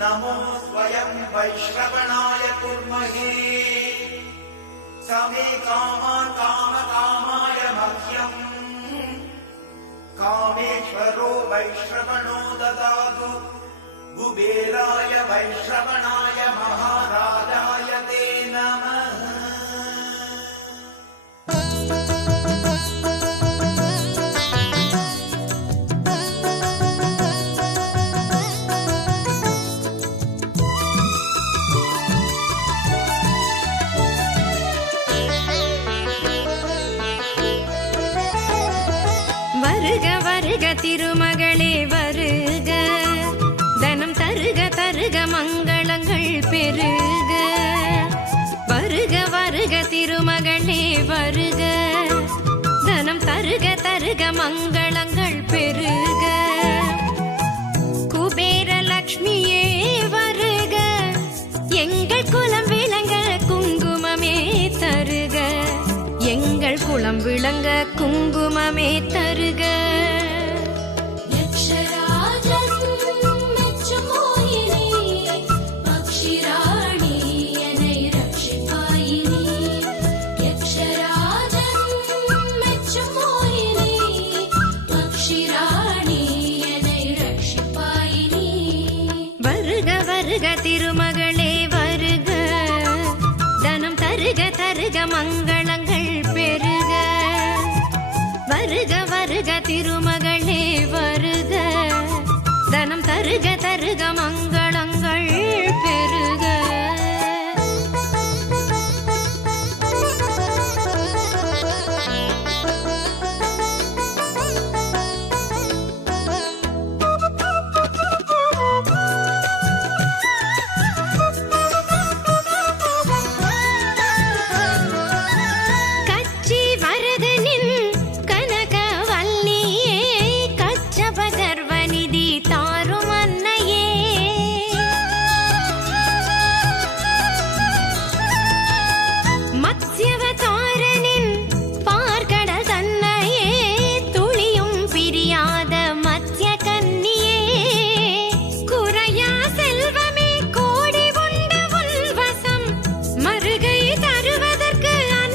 नमो स्वयम् वैश्रवणाय कुर्महे। समे कामा काम कामाय मह्यम्। कामेश्वरो वैश्रवणो ददातु। कुबेराय वैश्रवण பெருக. வருக வருக திருமகளே வருக. தனம் தருக தருக மங்களங்கள் பெருக. குபேர லக்ஷ்மியே வருக. எங்கள் குலம் விளங்க குங்குமமே தருக. எங்கள் குலம் விளங்க குங்குமமே தருக. தருக திருமகளே வருக. தனம் தருக தருக மங்களங்கள் பெருக. வருக வருக திருமகளே வருக. தனம் தருக தருக மங்கள